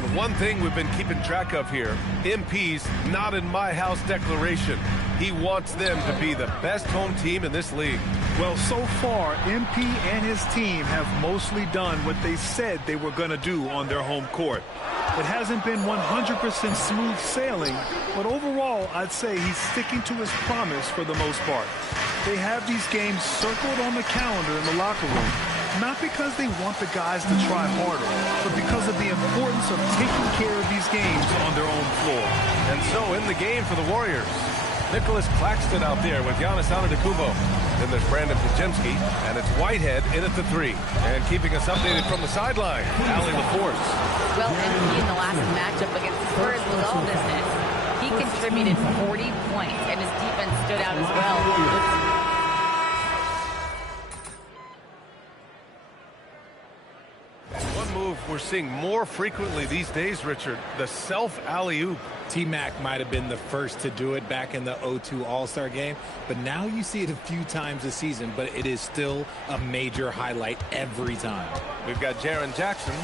And one thing we've been keeping track of here, MP's not in my house declaration. He wants them to be the best home team in this league. Well, so far, MP and his team have mostly done what they said they were going to do on their home court. It hasn't been 100% smooth sailing, but overall, I'd say he's sticking to his promise for the most part. They have these games circled on the calendar in the locker room, not because they want the guys to try harder, but because of the importance of taking care of these games on their own floor. And so in the game for the Warriors, Nicholas Claxton out there with Giannis Antetokounmpo. Then there's Brandon Podziemski, and it's Whitehead in at the 3. And keeping us updated from the sideline, Allie LaForce. Well, MP in the last matchup against the Spurs was all business. He contributed 40 points, and his defense stood out as well. One move we're seeing more frequently these days, Richard, the self alley-oop. T-Mac might have been the first to do it back in the 0-2 All-Star game, but now you see it a few times this season, but it is still a major highlight every time. We've got Jaren Jackson.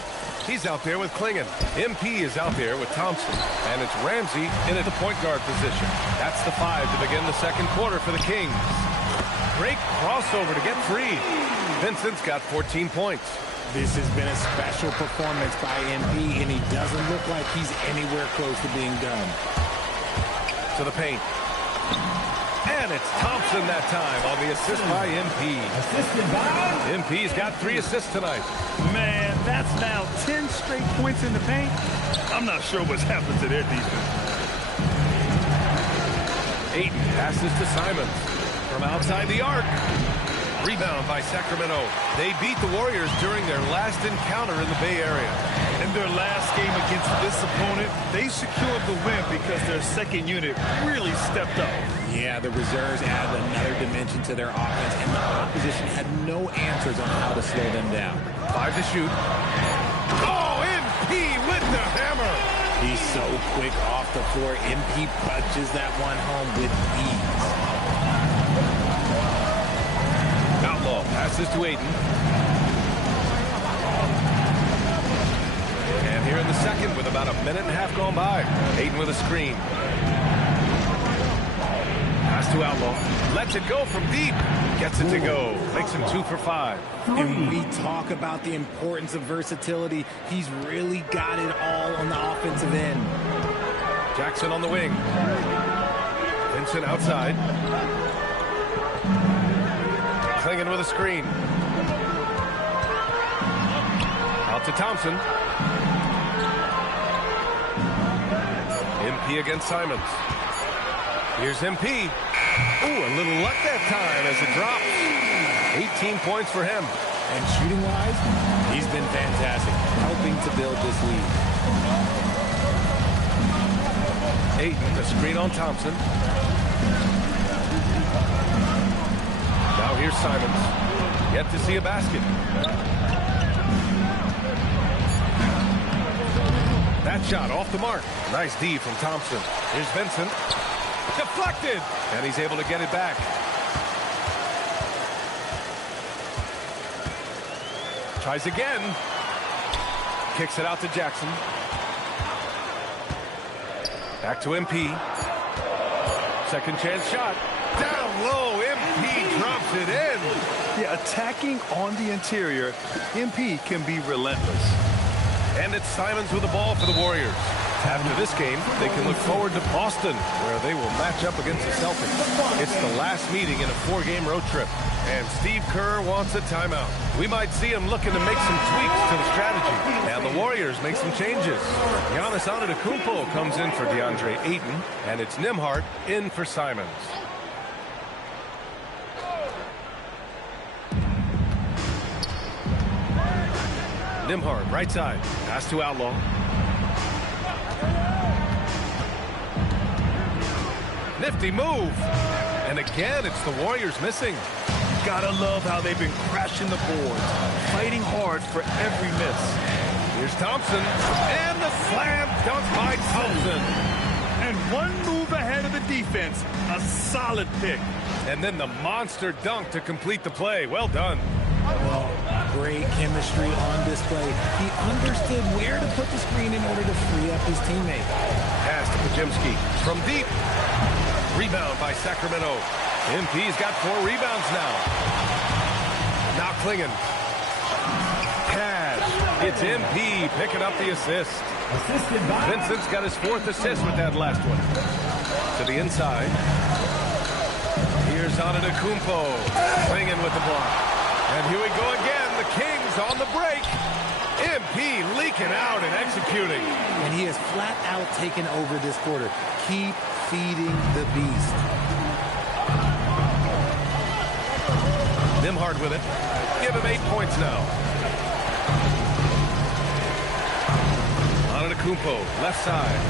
He's out there with Klingon. MP is out there with Thompson. And it's Ramsey in at the point guard position. That's the 5 to begin the second quarter for the Kings. Great crossover to get free. Vincent's got 14 points. This has been a special performance by MP, and he doesn't look like he's anywhere close to being done. To the paint. And it's Thompson that time on the assist by MP. Assisted by? MP's got 3 assists tonight. Man, that's now 10 straight points in the paint. I'm not sure what's happened to their defense. Ayton passes to Simons from outside the arc. Rebound by Sacramento. They beat the Warriors during their last encounter in the Bay Area. In their last game against this opponent, they secured the win because their second unit really stepped up. Yeah, the reserves added another dimension to their offense, and the opposition had no answers on how to slow them down. 5 to shoot. Oh, MP with the hammer. He's so quick off the floor. MP punches that one home with ease. Outlaw passes to Ayton. And here in the second with about a minute and a half gone by. Ayton with a screen. Pass to Outlaw. Lets it go from deep. Gets it to go. Makes him 2 for 5. And we talk about the importance of versatility. He's really got it all on the offensive end. Jackson on the wing. Vincent outside. Klingon with a screen. Out to Thompson. MP against Simons. Here's MP. Ooh, a little luck that time as it drops. 18 points for him. And shooting-wise, he's been fantastic, helping to build this lead. Ayton, the screen on Thompson. Now here's Simons. Yet to see a basket. That shot off the mark. Nice D from Thompson. Here's Vincent. Deflected. And he's able to get it back. Tries again. Kicks it out to Jackson. Back to MP. Second chance shot. Down low. MP drops it in. Yeah, attacking on the interior, MP can be relentless. And it's Simons with the ball for the Warriors. After this game, they can look forward to Boston, where they will match up against the Celtics. It's the last meeting in a 4-game road trip. And Steve Kerr wants a timeout. We might see him looking to make some tweaks to the strategy. And the Warriors make some changes. Giannis Antetokounmpo comes in for DeAndre Ayton, and it's Nembhard in for Simons. Nembhard, right side. Pass to Outlaw. Nifty move. And again, it's the Warriors missing. Gotta love how they've been crashing the boards, fighting hard for every miss. Here's Thompson. And the slam dunk by Thompson. And one move ahead of the defense. A solid pick. And then the monster dunk to complete the play. Well done. Well, great chemistry on display. He understood where to put the screen in order to free up his teammate. Pass to Pajemski from deep. Rebound by Sacramento. MP's got 4 rebounds now. Now Klingon. Cash. It's MP picking up the assist. Vincent's got his 4th assist with that last one. To the inside. Here's Antetokounmpo. Klingon with the block. And here we go again. The Kings on the break. MP leaking out and executing. And he has flat out taken over this quarter. Keep feeding the beast. Nembhard with it. Give him 8 points now. Antetokounmpo, left side.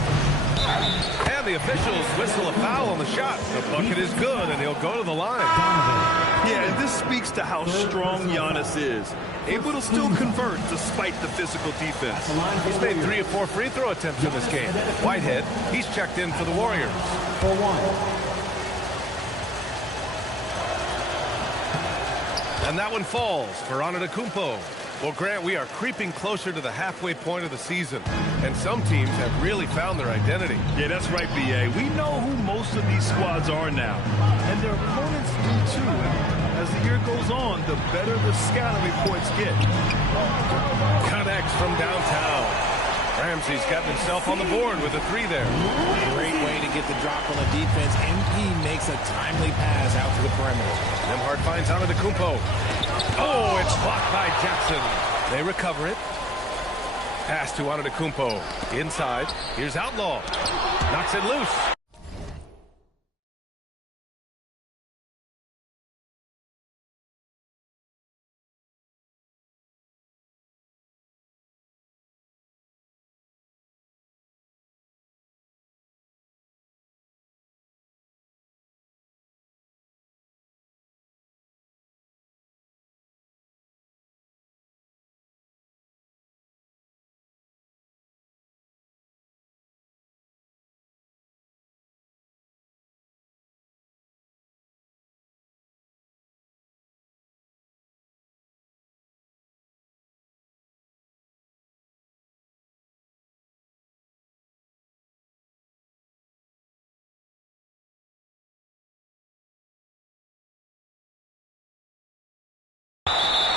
And the officials whistle a foul on the shot. The bucket is good, and he'll go to the line. Yeah, and this speaks to how strong Giannis is. Able to still convert despite the physical defense. He's made 3 of 4 free throw attempts in this game. Whitehead, he's checked in for the Warriors. And that one falls for Antetokounmpo. Well, Grant, we are creeping closer to the halfway point of the season, and some teams have really found their identity. Yeah, that's right, B.A. We know who most of these squads are now, and their opponents do too. And as the year goes on, the better the scouting reports get. Connects from downtown. Ramsey's gotten himself on the board with a 3 there. Great way to get the drop on the defense. MP makes a timely pass out to the perimeter. Nembhard finds Antetokounmpo. Oh, it's blocked by Jackson. They recover it. Pass to Antetokounmpo. Inside. Here's Outlaw. Knocks it loose.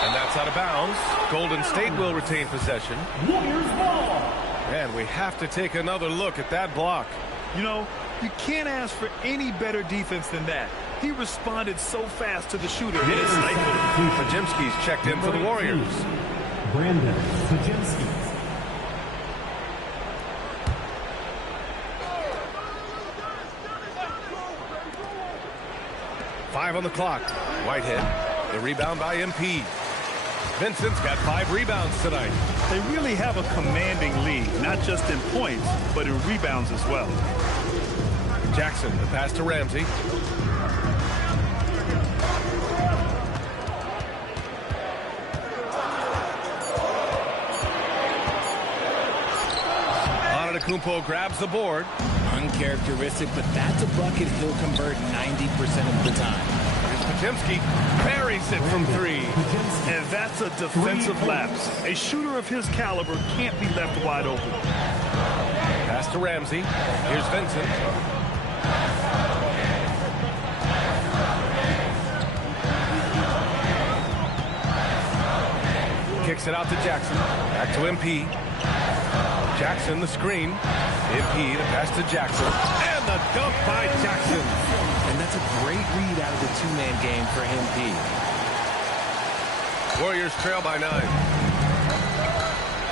And that's out of bounds. Golden State will retain possession. Warriors ball. And we have to take another look at that block. You know, you can't ask for any better defense than that. He responded so fast to the shooter. It is stifled. Pajemski's checked in for the Warriors. Brandon Pajemski. Five on the clock. Whitehead. The rebound by MP. Vincent's got 5 rebounds tonight. They really have a commanding lead, not just in points, but in rebounds as well. Jackson, the pass to Ramsey. Antetokounmpo grabs the board. Uncharacteristic, but that's a bucket he'll convert 90% of the time. Here's Pajemski. Buries it from 3. And that's a defensive lapse. A shooter of his caliber can't be left wide open. Pass to Ramsey. Here's Vincent. Kicks it out to Jackson. Back to MP. Jackson, the screen. MP, the pass to Jackson. And the dunk by Jackson. And that's a great read out of the two-man game for MP. Warriors trail by 9.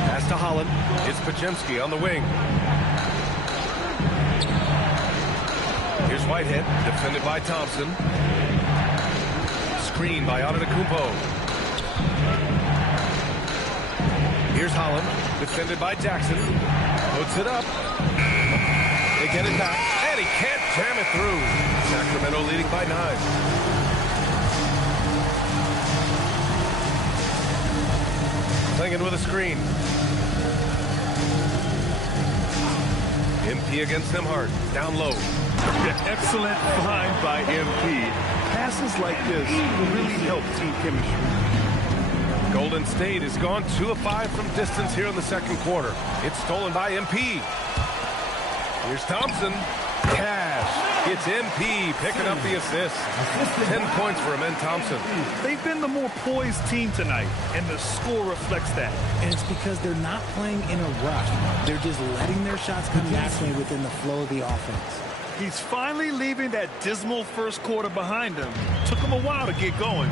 Pass to Holland. It's Pajemski on the wing. Here's Whitehead, defended by Thompson. Screen by Antetokounmpo. Here's Holland, defended by Jackson. Puts it up. They get it back, and he can't jam it through. Sacramento leading by 9. Klingon with a screen. MP against Nembhard. Down low. Excellent find by MP. Passes like this really help team chemistry. Golden State has gone 2 of 5 from distance here in the second quarter. It's stolen by MP. Here's Thompson. Cash. It's MP picking up the assist. 10 points for him and Thompson. They've been the more poised team tonight, and the score reflects that. And it's because they're not playing in a rush. They're just letting their shots come naturally within the flow of the offense. He's finally leaving that dismal first quarter behind him. Took him a while to get going.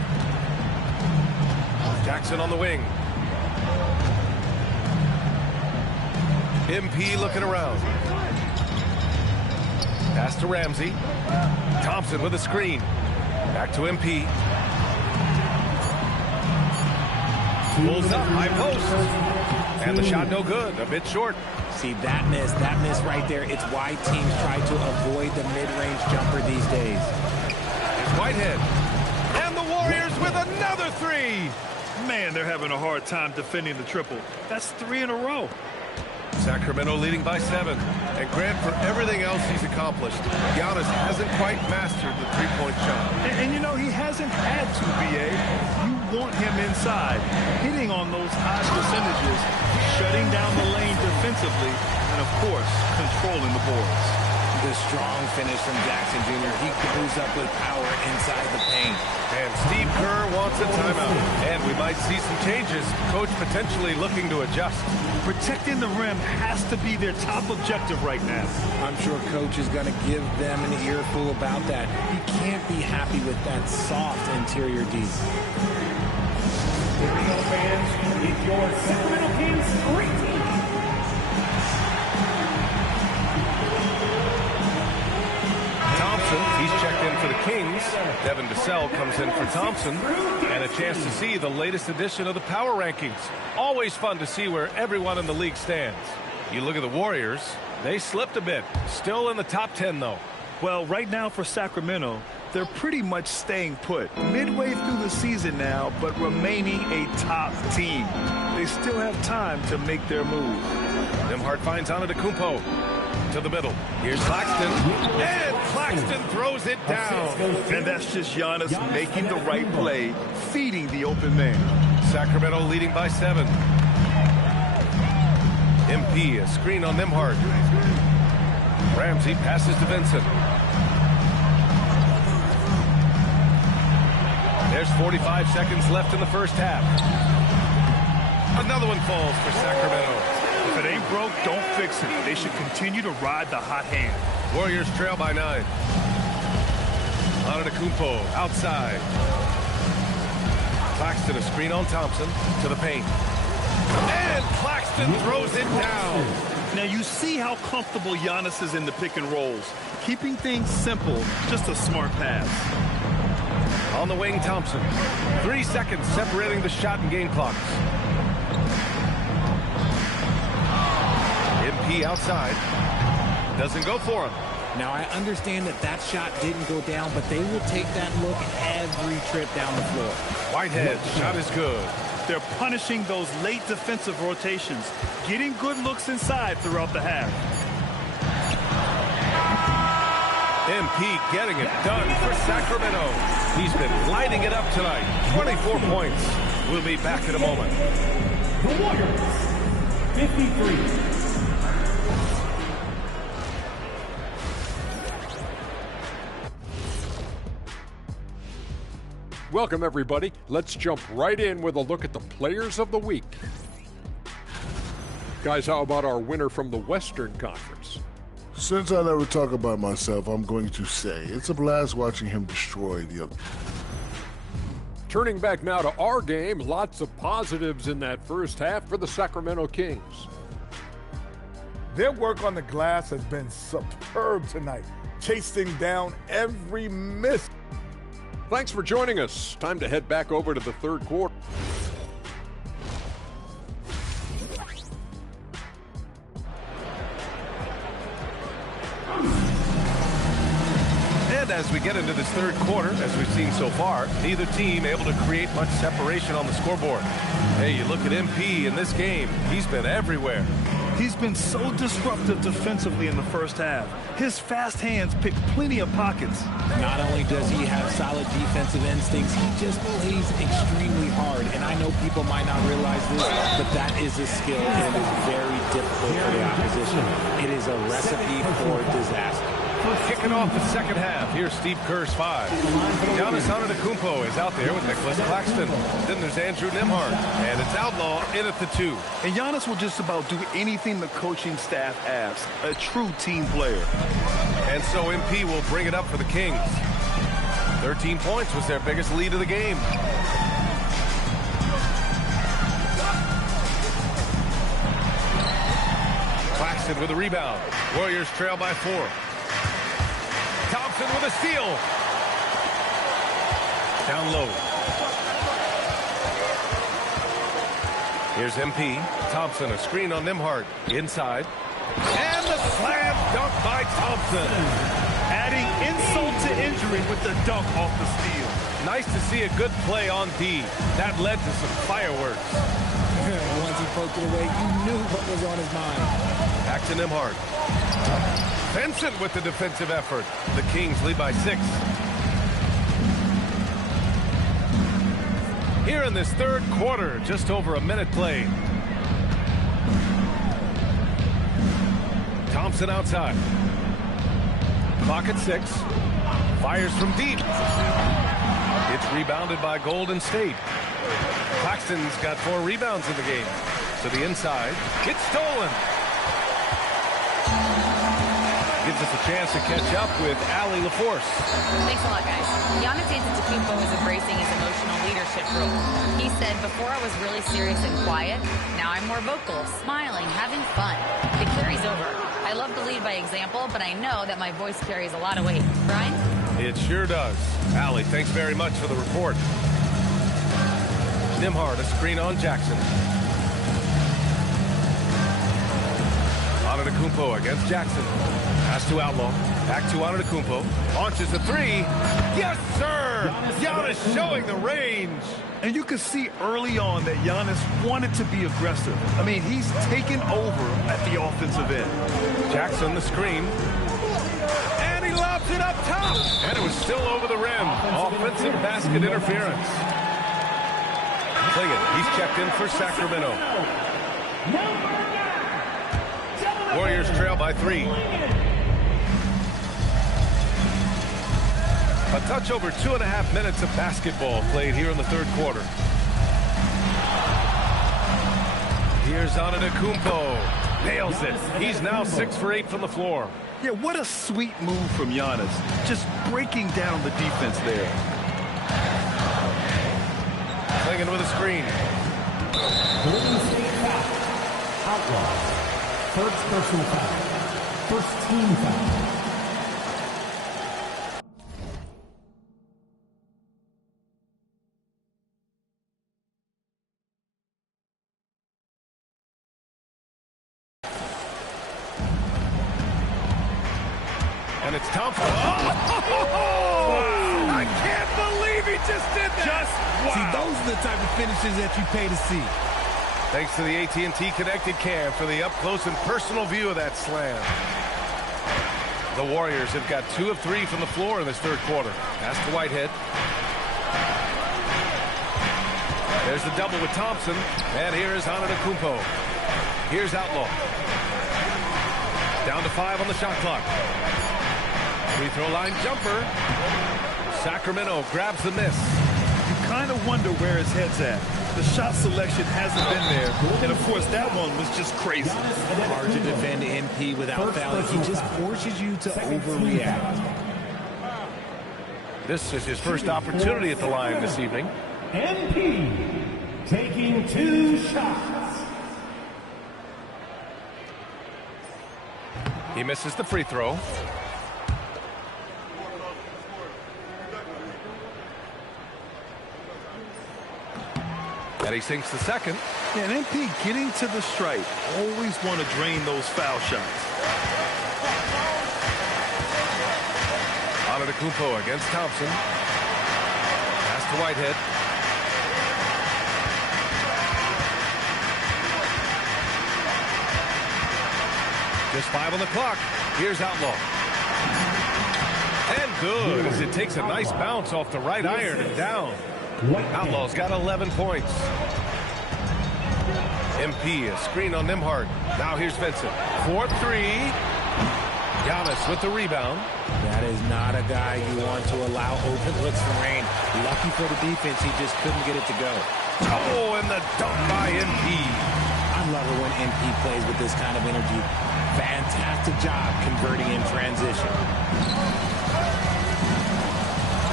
Jackson on the wing. MP looking around. Pass to Ramsey. Thompson with a screen. Back to MP. Pulls up, high post. And the shot no good, a bit short. See, that miss right there, it's why teams try to avoid the mid-range jumper these days. Here's Whitehead. And the Warriors with another three. Man, they're having a hard time defending the triple. That's 3 in a row. Sacramento leading by 7. And Grant, for everything else he's accomplished, Giannis hasn't quite mastered the three-point shot. And you know, he hasn't had to, B.A. You want him inside, hitting on those high percentages, shutting down the lane defensively, and, of course, controlling the boards. The strong finish from Jackson Jr. He goes up with power inside the paint. And Steve Kerr wants a timeout. And we might see some changes. Coach potentially looking to adjust. Protecting the rim has to be their top objective right now. I'm sure Coach is going to give them an earful about that. He can't be happy with that soft interior D. Sacramento fans, meet your Sacramento Kings great team. Thompson, he's checked in for the Kings. Devin Vassell comes in for Thompson. And a chance to see the latest edition of the power rankings. Always fun to see where everyone in the league stands. You look at the Warriors, they slipped a bit. Still in the top 10, though. Well, right now for Sacramento, they're pretty much staying put. Midway through the season now, but remaining a top team. They still have time to make their move. Nembhard finds Antetokounmpo. To the middle. Here's Claxton. And Claxton throws it down. And that's just Giannis making the right play, feeding the open man. Sacramento leading by 7. MP, a screen on Nembhard. Ramsey passes to Vincent. There's 45 seconds left in the first half. Another one falls for Sacramento. If it ain't broke, don't fix it. They should continue to ride the hot hand. Warriors trail by 9. Antetokounmpo outside. Claxton a screen on Thompson to the paint. And Claxton throws it down. Now you see how comfortable Giannis is in the pick and rolls. Keeping things simple, just a smart pass. On the wing, Thompson. 3 seconds separating the shot and game clocks. MP outside. Doesn't go for him. Now, I understand that shot didn't go down, but they will take that look every trip down the floor. Whitehead, shot is good. They're punishing those late defensive rotations, getting good looks inside throughout the half. MP getting it done for Sacramento. He's been lighting it up tonight. 24 points. We'll be back in a moment. The Warriors, 53. Welcome, everybody. Let's jump right in with a look at the players of the week. Guys, how about our winner from the Western Conference? Since I never talk about myself, I'm going to say it's a blast watching him destroy the other. Turning back now to our game, lots of positives in that first half for the Sacramento Kings. Their work on the glass has been superb tonight, chasing down every miss. Thanks for joining us. Time to head back over to the third quarter. And as we get into this third quarter, as we've seen so far, neither team able to create much separation on the scoreboard. Hey, you look at MP in this game, he's been everywhere. He's been so disruptive defensively in the first half. His fast hands pick plenty of pockets. Not only does he have solid defensive instincts, he just plays extremely hard. And I know people might not realize this, but that is a skill and it is very difficult for the opposition. It is a recipe for disaster. Kicking off the second half. Here's Steve Kerr's 5. Giannis Antetokounmpo is out there with Nicholas Claxton. Then there's Andrew Nembhard. And it's Outlaw in at the 2. And Giannis will just about do anything the coaching staff asks. A true team player. And so MP will bring it up for the Kings. 13 points was their biggest lead of the game. Claxton with a rebound. Warriors trail by 4. Thompson with a steal. Down low. Here's MP. Thompson, a screen on Nembhard. Inside. And the slam dunk by Thompson. Adding insult to injury with the dunk off the steal. Nice to see a good play on D. That led to some fireworks. Once he poked it away, you knew what was on his mind. Back to Nembhard. Vincent with the defensive effort. The Kings lead by 6. Here in this third quarter, just over a minute played. Thompson outside. Clock at 6. Fires from deep. It's rebounded by Golden State. Claxton's got 4 rebounds in the game. To the inside. It's stolen. Gives us a chance to catch up with Allie LaForce. Thanks a lot, guys. Giannis Antetokounmpo is embracing his emotional leadership role. He said, before I was really serious and quiet, now I'm more vocal, smiling, having fun. The carry's over. I love to lead by example, but I know that my voice carries a lot of weight. Brian? It sure does. Allie, thanks very much for the report. Nembhard, a screen on Jackson. Antetokounmpo against Jackson. Pass to Outlaw. Back to Antetokounmpo. Launches a 3. Yes, sir! Giannis showing the range. And you could see early on that Giannis wanted to be aggressive. I mean, he's taken over at the offensive end. Jackson, the screen. And he lobs it up top. And it was still over the rim. Offensive basket interference. Clingan, he's checked in for Sacramento. Warriors trail by 3. A touch over 2.5 minutes of basketball played here in the third quarter. Here's Antetokounmpo. Nails it. He's now 6 for 8 from the floor. Yeah, what a sweet move from Giannis. Just breaking down the defense there. Clingan with a screen. Golden State foul. Outlaw. First personal foul. First team foul. And it's Thompson. Oh! I can't believe he just did that. See, those are the type of finishes that you pay to see. Thanks to the AT&T Connected Cam for the up-close and personal view of that slam. The Warriors have got 2 of 3 from the floor in this third quarter. Pass to Whitehead. There's the double with Thompson. And here is Antetokounmpo. Here's Outlaw. Down to 5 on the shot clock. Free throw line jumper. Sacramento grabs the miss. You kind of wonder where his head's at. The shot selection hasn't been there. And, of course, that one was just crazy. Hard to defend MP without fouling. He just forces you to overreact. This is his first opportunity at the line this evening. MP taking 2 shots. He misses the free throw. And he sinks the second. Yeah, and MP getting to the stripe. Always want to drain those foul shots. Antetokounmpo against Thompson. Pass to Whitehead. Just 5 on the clock. Here's Outlaw. And good, as it takes a nice bounce off the right iron and down. Outlaw's got 11 points. MP, a screen on Nembhard. Now here's Vincent. 4-3. Giannis with the rebound. That is not a guy you want to allow open looks from Rain. Lucky for the defense, he just couldn't get it to go. Oh, and the dunk by MP. I love it when MP plays with this kind of energy. Fantastic job converting in transition.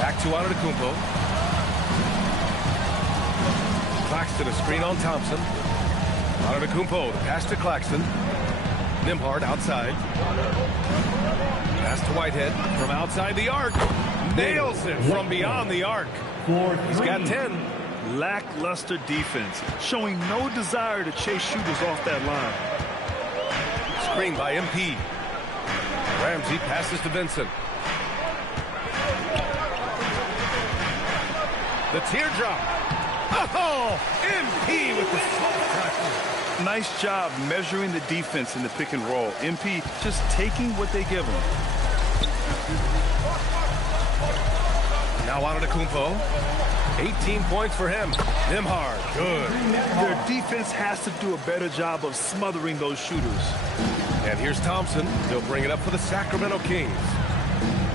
Back to Antetokounmpo. Claxton, a screen on Thompson. Antetokounmpo, the pass to Claxton. Nembhard outside. Pass to Whitehead from outside the arc. Nails it from beyond the arc. He's got 10. Lackluster defense, showing no desire to chase shooters off that line. Screen by MP. Ramsey passes to Vincent. The teardrop. Oh, MP with the soft tackle. Nice job measuring the defense in the pick and roll. MP just taking what they give him. Now Antetokounmpo. 18 points for him. Nembhard, good. Their defense has to do a better job of smothering those shooters. And here's Thompson. He'll bring it up for the Sacramento Kings.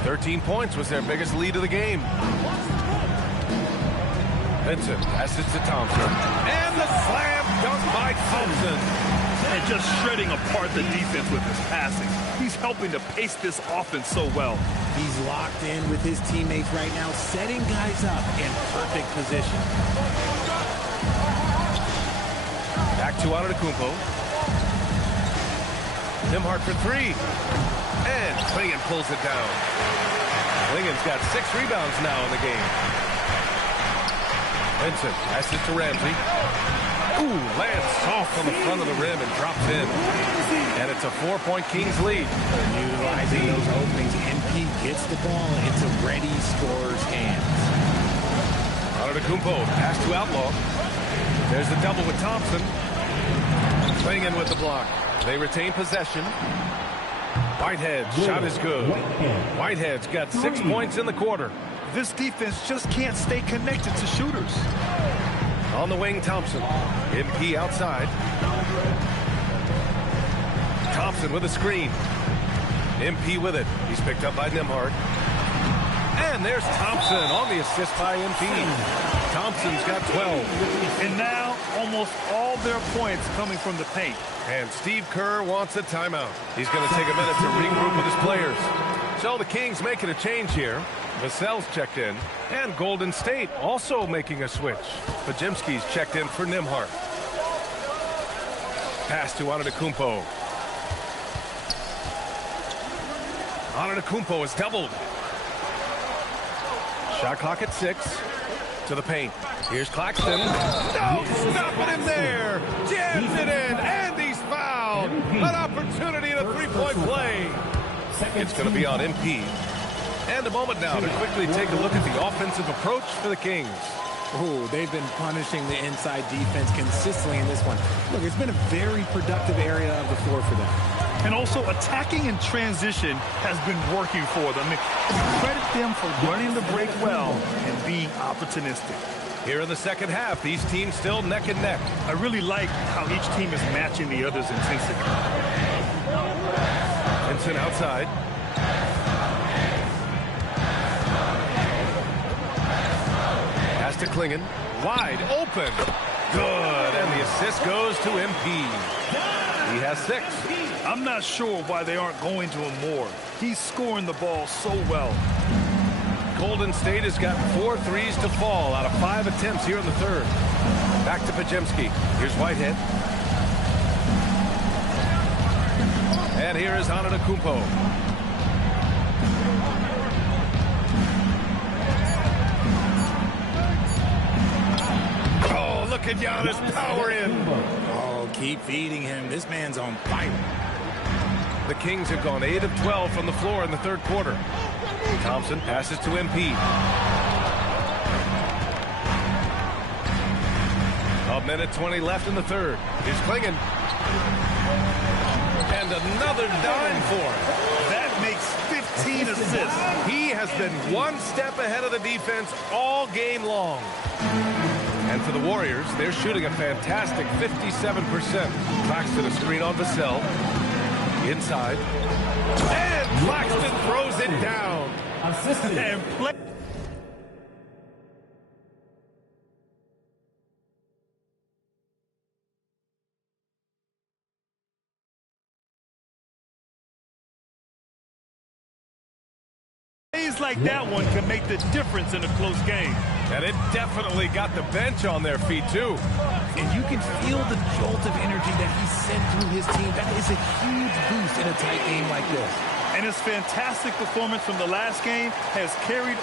13 points was their biggest lead of the game. Vincent passes to Thompson. And the slam dunk by Thompson. And just shredding apart the defense with his passing. He's helping to pace this offense so well. He's locked in with his teammates right now, setting guys up in perfect position. Back to Antetokounmpo. Nembhard for 3. And Klingon pulls it down. Klingon's got 6 rebounds now in the game. Vincent passes to Ramsey. Ooh, lands soft on the front of the rim and drops in. And it's a 4-point Kings lead. Utilizing those openings, MP gets the ball into ready scorers' hands. Antetokounmpo, pass to Outlaw. There's the double with Thompson. Klingon with the block. They retain possession. Whitehead's shot is good. Whitehead's got 6 points in the quarter. This defense just can't stay connected to shooters. On the wing, Thompson. MP outside. Thompson with a screen. MP with it. He's picked up by Nembhard. And there's Thompson on the assist by MP. Thompson's got 12. And now almost all their points coming from the paint. And Steve Kerr wants a timeout. He's going to take a minute to regroup with his players. So the Kings making a change here. Vassell's checked in. And Golden State also making a switch. Podziemski's checked in for Nembhard. Pass to Antetokounmpo. Antetokounmpo is doubled. Shot clock at 6. To the paint. Here's Claxton. No, stop it in there. Jams it in, and he's fouled. An opportunity in a three-point play. It's going to be on MP. And a moment now to quickly take a look at the offensive approach for the Kings. Oh, they've been punishing the inside defense consistently in this one. Look, it's been a very productive area of the floor for them. And also attacking in transition has been working for them. Credit them for running the break well and being opportunistic. Here in the second half, these teams still neck and neck. I really like how each team is matching the other's intensity. Vincent outside. Pass to Klingon. Wide open. Good. And the assist goes to MP. He has 6. I'm not sure why they aren't going to him more. He's scoring the ball so well. Golden State has got 4 threes to fall out of 5 attempts here in the third. Back to Podziemski. Here's Whitehead. And here is Antetokounmpo. Oh, look at Giannis power in. Oh, keep feeding him. This man's on fire. The Kings have gone 8 of 12 from the floor in the third quarter. Thompson passes to MP. A minute 20 left in the third. Here's Klingon. And And another dime for him. That makes 15 assists. He has been one step ahead of the defense all game long. And for the Warriors, they're shooting a fantastic 57%. Claxton a screen on Vassell. Inside. And Claxton throws it down. And play. Plays like that one can make the difference in a close game. And it definitely got the bench on their feet, too. And you can feel the jolt of energy that he sent through his team. That is a huge boost in a tight game like this. And his fantastic performance from the last game has carried.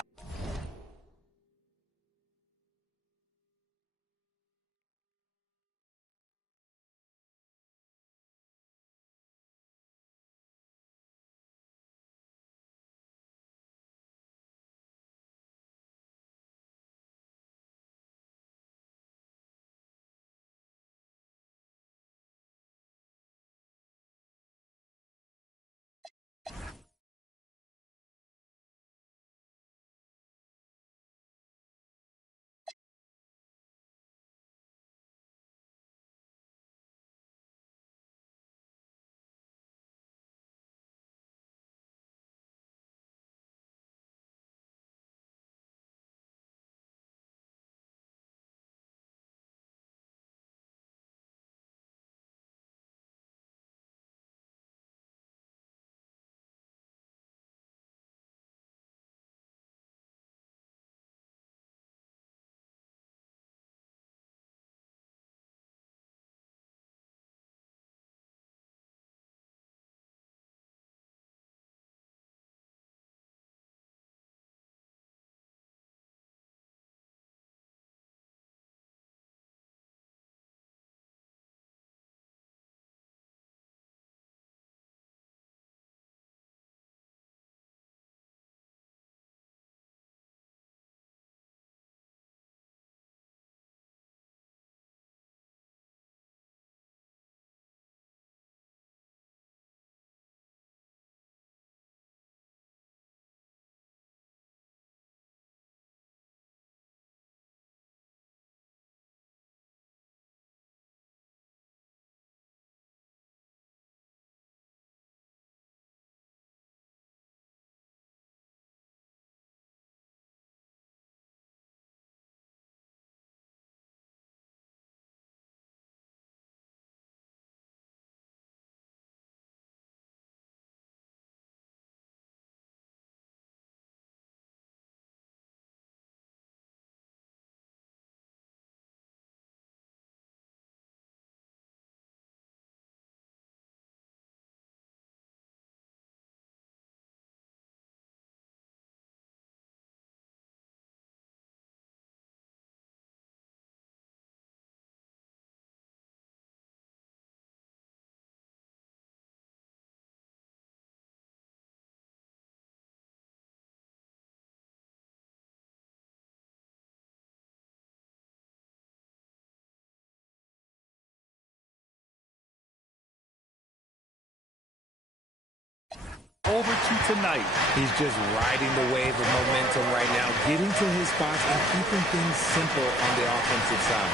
Over to tonight. He's just riding the wave of momentum right now, getting to his spots and keeping things simple on the offensive side.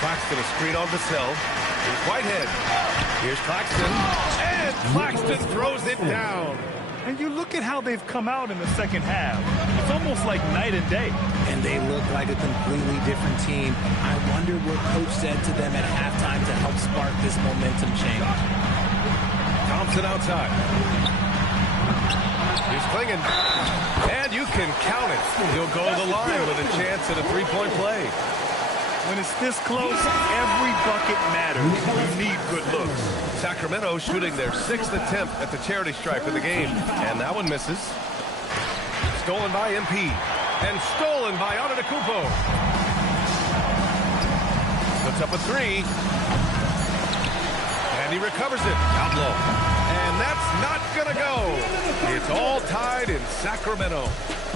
Claxton a screen on Vassell. Here's Whitehead. Here's Claxton. And Claxton throws it down. And you look at how they've come out in the second half. It's almost like night and day. And they look like a completely different team. I wonder what Coach said to them at halftime to help spark this momentum change. Thompson outside. Here's Klingon. And you can count it. He'll go to the line with a chance at a three-point play. When it's this close, every bucket matters. You need good looks. Sacramento shooting their 6th attempt at the charity stripe of the game. And that one misses. Stolen by MP. And stolen by Antetokounmpo. Puts up a three. And he recovers it. Out low. And that's not going to go. It's all tied in Sacramento.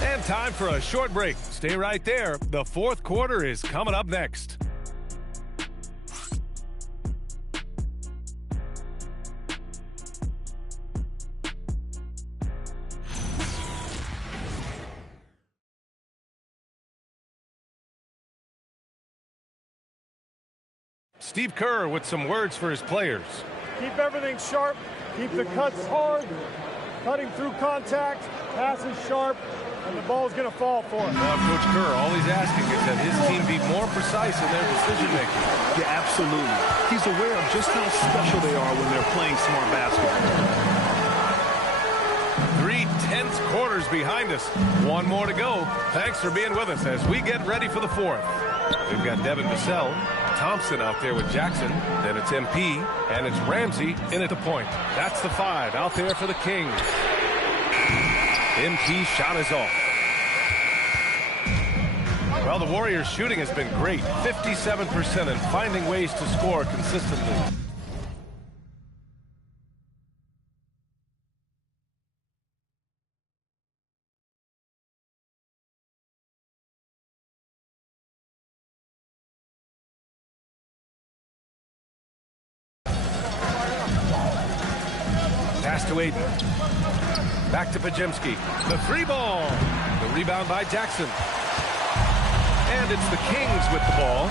And time for a short break. Stay right there. The fourth quarter is coming up next. Steve Kerr with some words for his players. Keep everything sharp. Keep the cuts hard. Cutting through contact. Passes sharp. And the ball's going to fall for him. Well, Coach Kerr, all he's asking is that his team be more precise in their decision-making. Yeah, absolutely. He's aware of just how special they are when they're playing smart basketball. 3 tense quarters behind us. One more to go. Thanks for being with us as we get ready for the fourth. We've got Devin Vassell, Thompson out there with Jackson. Then it's MP, and it's Ramsey in at the point. That's the 5 out there for the Kings. MP shot is off. Well, the Warriors' shooting has been great. 57% and finding ways to score consistently. Pass to Aiden. Back to Pajemski. The 3 ball. The rebound by Jackson. And it's the Kings with the ball.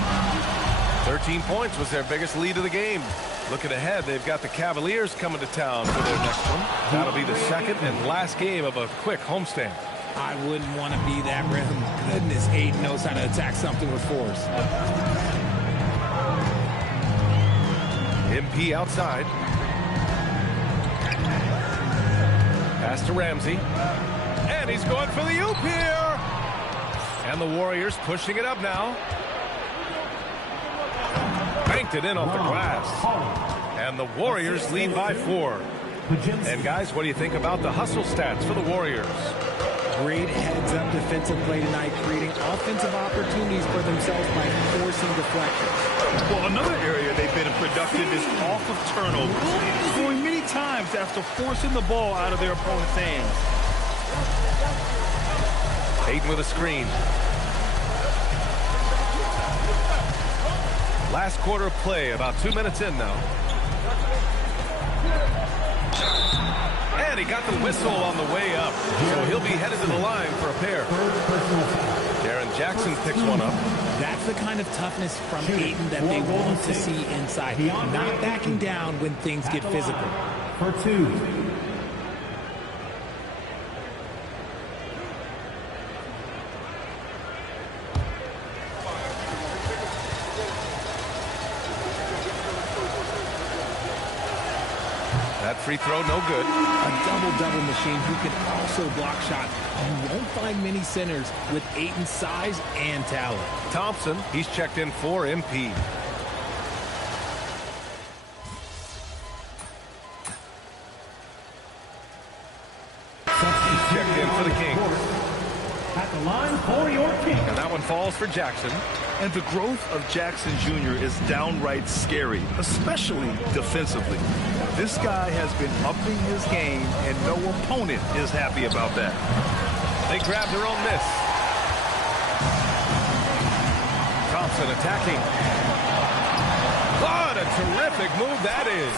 13 points was their biggest lead of the game. Looking ahead, they've got the Cavaliers coming to town for their next one. That'll be the second and last game of a quick homestand. I wouldn't want to be that rim. Goodness, Aiden knows how to attack something with force. MP outside. Pass to Ramsey. And he's going for the oop here. And the Warriors pushing it up now. Banked it in off the glass. And the Warriors lead by 4. And guys, what do you think about the hustle stats for the Warriors? Great heads-up defensive play tonight, creating offensive opportunities for themselves by forcing deflections. Well, another area they've been productive is off of turnovers, scoring many times after forcing the ball out of their opponent's hands. Aiden with a screen. Last quarter of play, about 2 minutes in now. And he got the whistle on the way up, so he'll be headed to the line for a pair. Darren Jackson picks one up. That's the kind of toughness from Aiden that they want to see inside. Not backing down when things get physical. For 2. That free throw, no good. A double-double machine who can also block shots. You won't find many centers with Aiden's size and talent. Thompson, he's checked in for MP. He's checked in for the Kings. At the line for your Kings. And that one falls for Jackson. And the growth of Jackson Jr. is downright scary, especially defensively. This guy has been upping his game, and no opponent is happy about that. They grab their own miss. Thompson attacking. What a terrific move that is.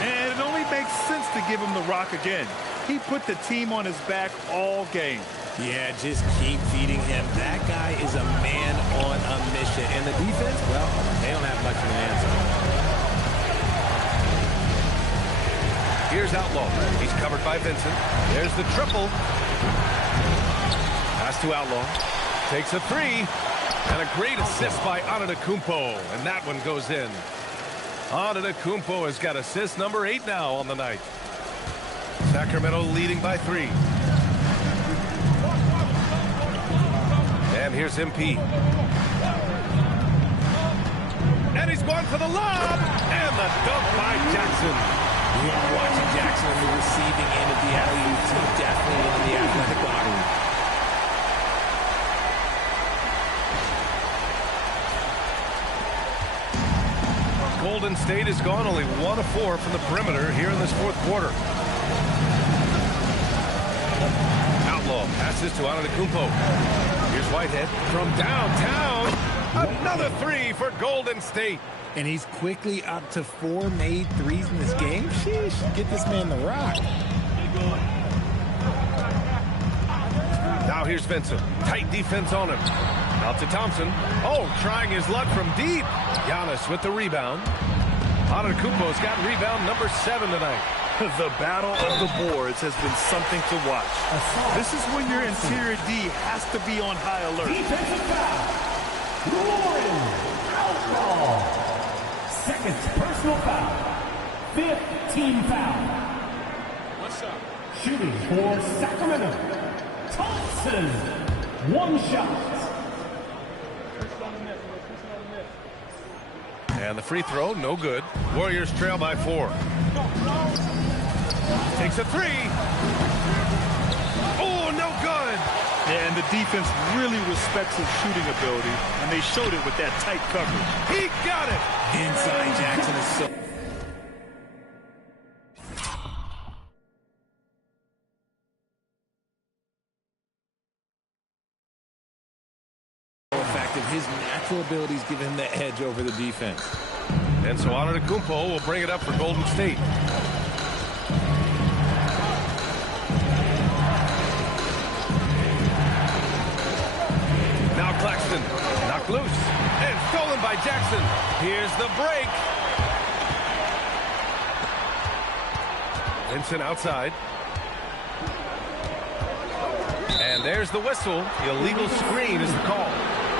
And it only makes sense to give him the rock again. He put the team on his back all game. Yeah, just keep feeding him. That guy is a man on a mission. And the defense, well, they don't have much of an answer. Here's Outlaw. He's covered by Vincent. There's the triple. Pass to Outlaw. Takes a 3. And a great assist by Antetokounmpo. And that one goes in. Antetokounmpo has got assist number 8 now on the night. Sacramento leading by 3. And here's MP. And he's going for the lob. And the dunk by Jackson. We are watching Jackson on the receiving end of the alley-oop. He definitely won the athletic lottery. Golden State has gone only 1 of 4 from the perimeter here in this fourth quarter. Outlaw passes to Antetokounmpo. Here's Whitehead from downtown. Another 3 for Golden State. And he's quickly up to 4 made threes in this game. Sheesh, get this man the rock. Now here's Vincent. Tight defense on him. Out to Thompson. Oh, trying his luck from deep. Giannis with the rebound. Antetokounmpo's got rebound number 7 tonight. The battle of the boards has been something to watch. This is when your interior D has to be on high alert. Defensive foul. Lauren Outlaw. Second personal foul. 5th team foul. What's up? Shooting for Sacramento. Thompson. 1 shot. And the free throw, no good. Warriors trail by 4. Takes a 3. Oh, no good. Yeah, and the defense really respects his shooting ability, and they showed it with that tight coverage. He got it. Inside Jackson is set. Effective. His natural abilities give him the edge over the defense. And so Antetokounmpo will bring it up for Golden State. Now Claxton, knocked loose, and stolen by Jackson. Here's the break. Vincent outside. And there's the whistle. Illegal screen is the call.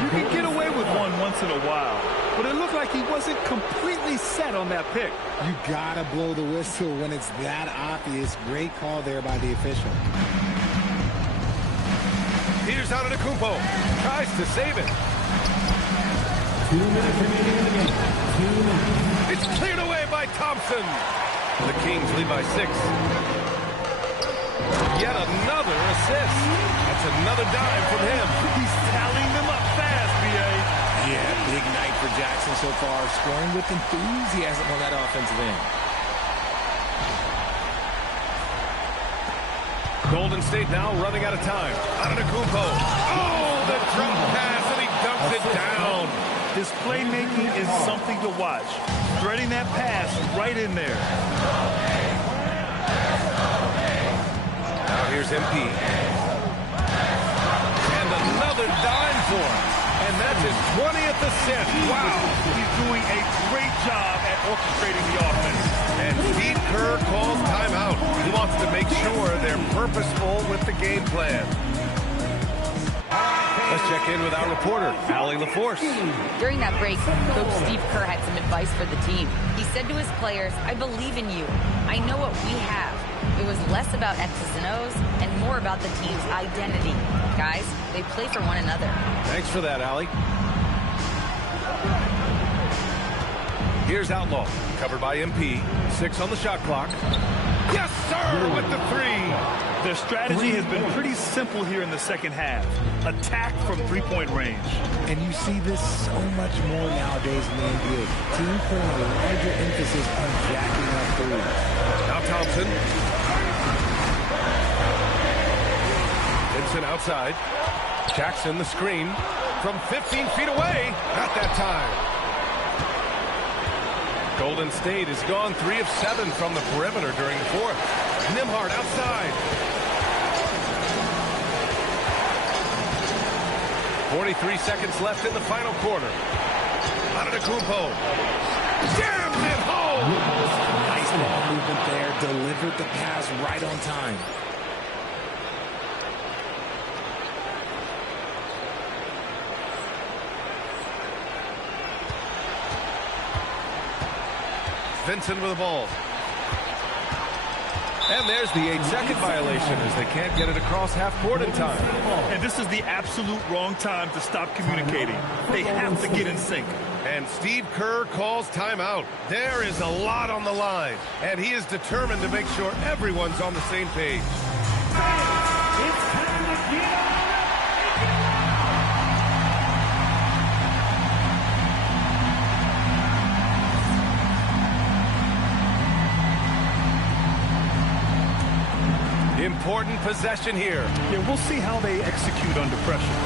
You can get away with one once in a while, but it looked like he wasn't completely set on that pick. You gotta blow the whistle when it's that obvious. Great call there by the official. Here's Antetokounmpo. Tries to save it. 2 minutes remaining in the game. 2 minutes. It's cleared away by Thompson. The Kings lead by 6. Yet another assist. That's another dime from him. He's tallying them up fast, B.A. Yeah, big night for Jackson so far. Scoring with enthusiasm on that offensive end. Golden State now running out of time. Antetokounmpo. Oh, the drop pass, and he dumps it down. His playmaking is something to watch. Threading that pass right in there. Now here's MP. And another dime for him. And that's his 20th assist. Wow. He's doing a great job at orchestrating the offense. And Steve Kerr calls timeout. He wants to make sure they're purposeful with the game plan. Let's check in with our reporter, Allie LaForce. During that break, Coach Steve Kerr had some advice for the team. He said to his players, I believe in you. I know what we have. It was less about X's and O's and more about the team's identity. Guys, they play for one another. Thanks for that, Allie. Here's Outlaw, covered by MP. 6 on the shot clock. Yes, sir, with the 3. Their strategy has been pretty simple here in the second half. Attack from three-point range. And you see this so much more nowadays in the NBA. Team putting a larger emphasis on jacking up threes. Now Thompson. Vincent outside. Jackson the screen from 15 feet away. Not that time. Golden State has gone 3 of 7 from the perimeter during the 4th. Nembhard outside. 43 seconds left in the final quarter. Antetokounmpo jams it home. Nice ball movement there. Delivered the pass right on time. Vincent with the ball. And there's the 8-second violation as they can't get it across half court in time. And this is the absolute wrong time to stop communicating. They have to get in sync. And Steve Kerr calls timeout. There is a lot on the line, and he is determined to make sure everyone's on the same page. It's time to get on. Important possession here. Yeah, we'll see how they execute under pressure.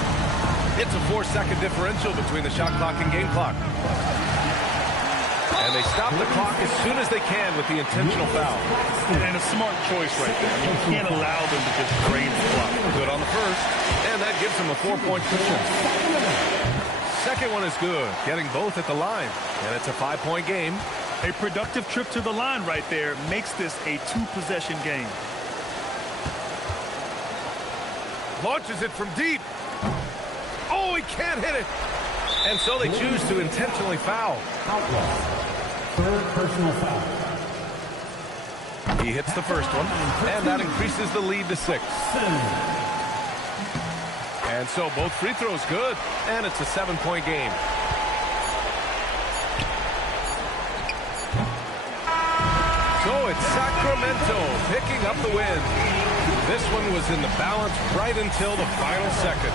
It's a 4-second differential between the shot clock and game clock. And they stop the clock as soon as they can with the intentional foul. And a smart choice right there. You can't allow them to just drain the clock. Good on the first, and that gives them a 4-point cushion. Second one is good, getting both at the line, and it's a 5-point game. A productive trip to the line right there makes this a 2-possession game. Launches it from deep. Oh, he can't hit it. And so they choose to intentionally foul. Outlaw. Third personal foul. He hits the first one, and that increases the lead to 6. And so both free throws good, and it's a 7-point game. So it's Sacramento picking up the win. This one was in the balance right until the final second.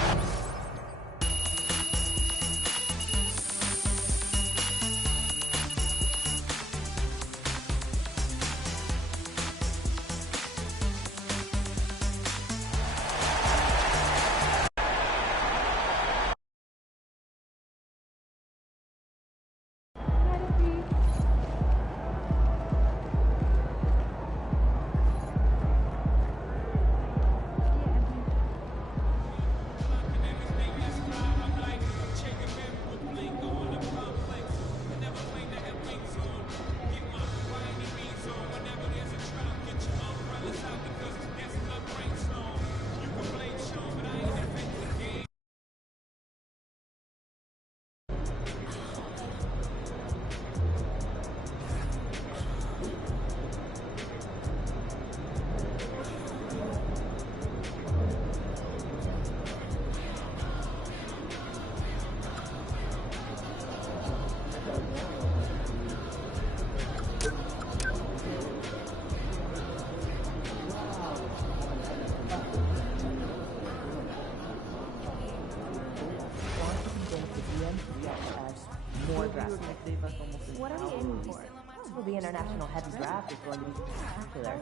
What are we aiming for? Well, the international heavy draft is going to be spectacular.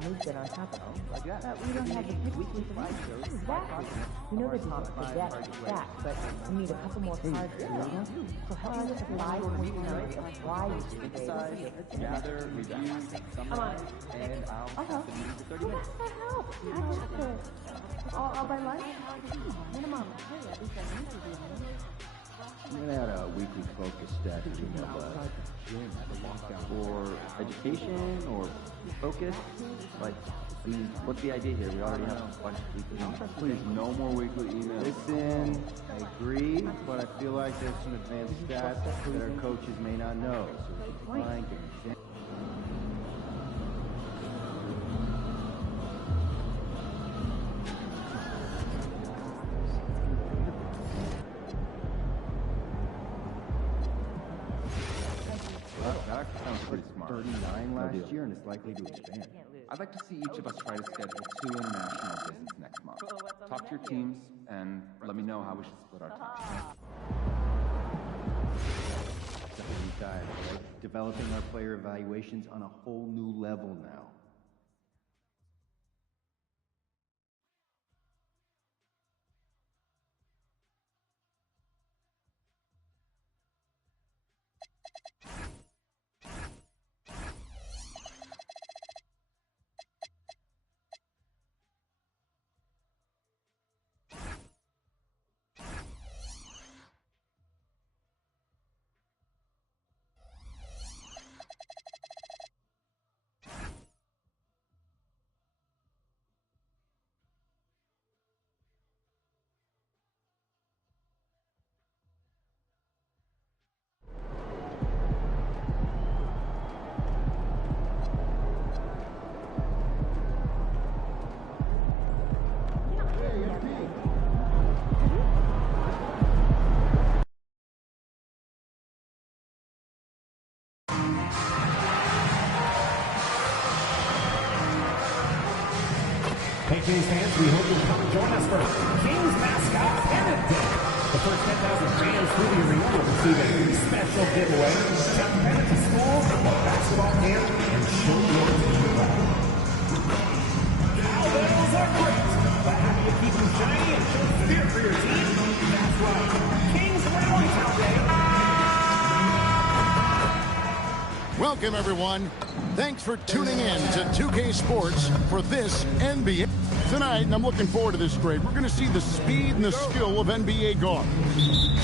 We've been on top of it. But we don't have the weekly five shows. Exactly. We know the top of the deck is stacked, but we need a couple more cards to read. So help me with the 5-point summary of why you should be gather, review, summarize, and I'll have to meet for 30 minutes. That helps. I have to. All by lunch? Minimum. I'm going to add a weekly focus stack to email for education or focus. Like, I mean, what's the idea here? We already have a bunch of weekly emails. Please, no more weekly emails. Listen, I agree, but I feel like there's some advanced stats that our coaches may not know. So we should find it. That sounds pretty smart. 39 last year, and it's likely to expand. I'd like to see each of us try to schedule 2 international visits next month. Talk to your teams and let me know how we should split our time. It's a deep dive, right? Developing our player evaluations on a whole new level now. Hey, Kings fans, we hope you'll come join us for Kings Mascot Pennant Day. The first 10,000 fans through the arena will receive a special giveaway. Send pennant to school, basketball camp, and show your team pride. Cowbells are great, but how do you keep them shiny and show spirit for your team? That's right, Kings Rally Town Day. Welcome, everyone. Thanks for tuning in to 2K Sports for this NBA. Tonight, and I'm looking forward to this grade, we're going to see the speed and the skill of NBA guards.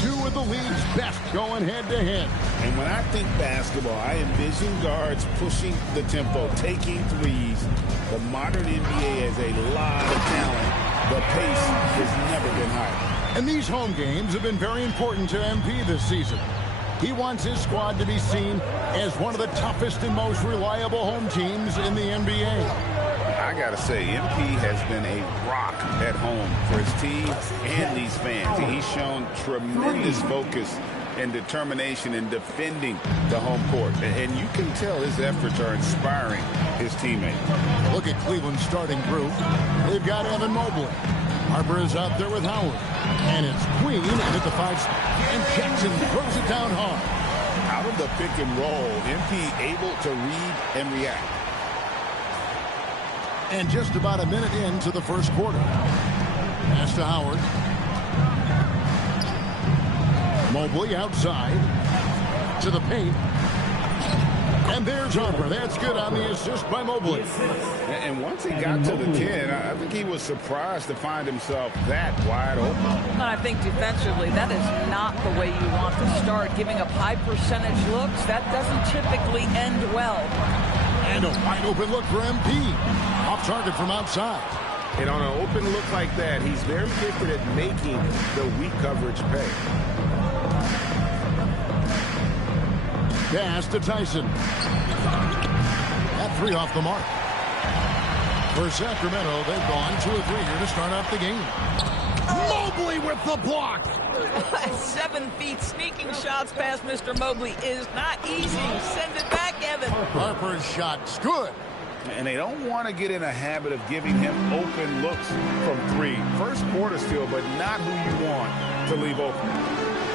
Two of the league's best going head-to-head. And when I think basketball, I envision guards pushing the tempo, taking threes. The modern NBA has a lot of talent. The pace has never been higher. And these home games have been very important to MP this season. He wants his squad to be seen as one of the toughest and most reliable home teams in the NBA. I got to say, MP has been a rock at home for his team and these fans. He's shown tremendous focus and determination in defending the home court. And you can tell his efforts are inspiring his teammates. Look at Cleveland's starting group. They've got Evan Mobley. Harper is out there with Howard. And it's Queen at the 5 spot. And Jackson throws it down hard. Out of the pick and roll, MP able to read and react. And just about a minute into the first quarter. Pass to Howard. Mobley outside to the paint. And there's Harper. That's good on the assist by Mobley. And once he got to the 10, I think he was surprised to find himself that wide open. And I think defensively, that is not the way you want to start. Giving up high percentage looks, that doesn't typically end well. And a wide open look for MP. Off target from outside. And on an open look like that, he's very gifted at making the weak coverage pay. Pass to Tyson. That three off the mark. For Sacramento, they've gone 2 of 3 here to start off the game. Mobley with the block. 7 feet sneaking shots past Mr. Mobley is not easy. Send it back, Evan. Harper's shot's good. And they don't want to get in a habit of giving him open looks from 3. First quarter still, but not who you want to leave open.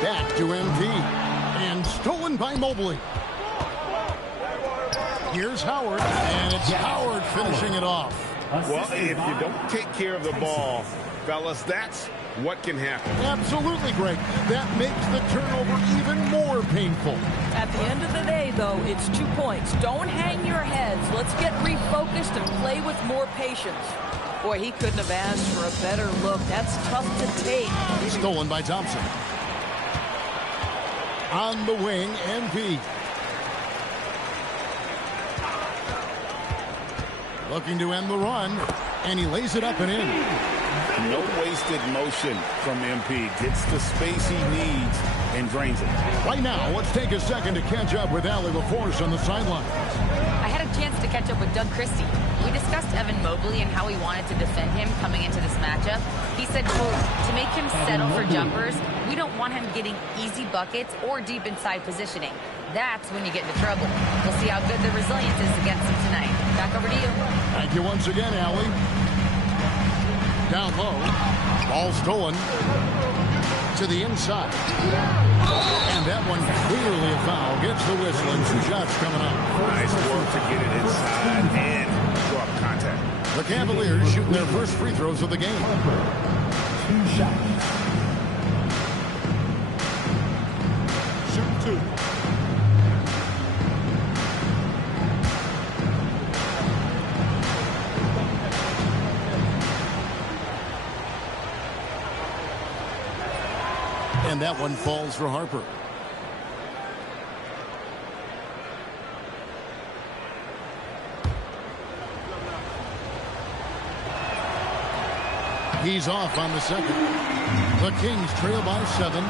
Back to MP. And stolen by Mobley. Here's Howard. And it's Howard finishing it off. Well, if you don't take care of the ball, fellas, that's what can happen. Absolutely, Greg. That makes the turnover even more painful. At the end of the day, though, it's 2 points. Don't hang your heads. Let's get refocused and play with more patience. Boy, he couldn't have asked for a better look. That's tough to take. Stolen by Thompson. On the wing, MP. Looking to end the run, and he lays it up and in. No wasted motion from MP. Gets the space he needs and drains it. Right now, let's take a second to catch up with Allie LaForce on the sideline. I had a chance to catch up with Doug Christie. We discussed Evan Mobley and how he wanted to defend him coming into this matchup. He said, quote, to make him settle for jumpers, we don't want him getting easy buckets or deep inside positioning. That's when you get into trouble. We'll see how good the resilience is against him tonight. Back over to you. Thank you once again, Allie. Down low. Ball stolen to the inside. And that one clearly a foul. Gets the whistle and 2 shots coming up. Nice work to get it inside and drop contact. The Cavaliers shooting their first free throws of the game. 2 shots. Shoot 2. And that one falls for Harper. He's off on the second. The Kings trail by 7.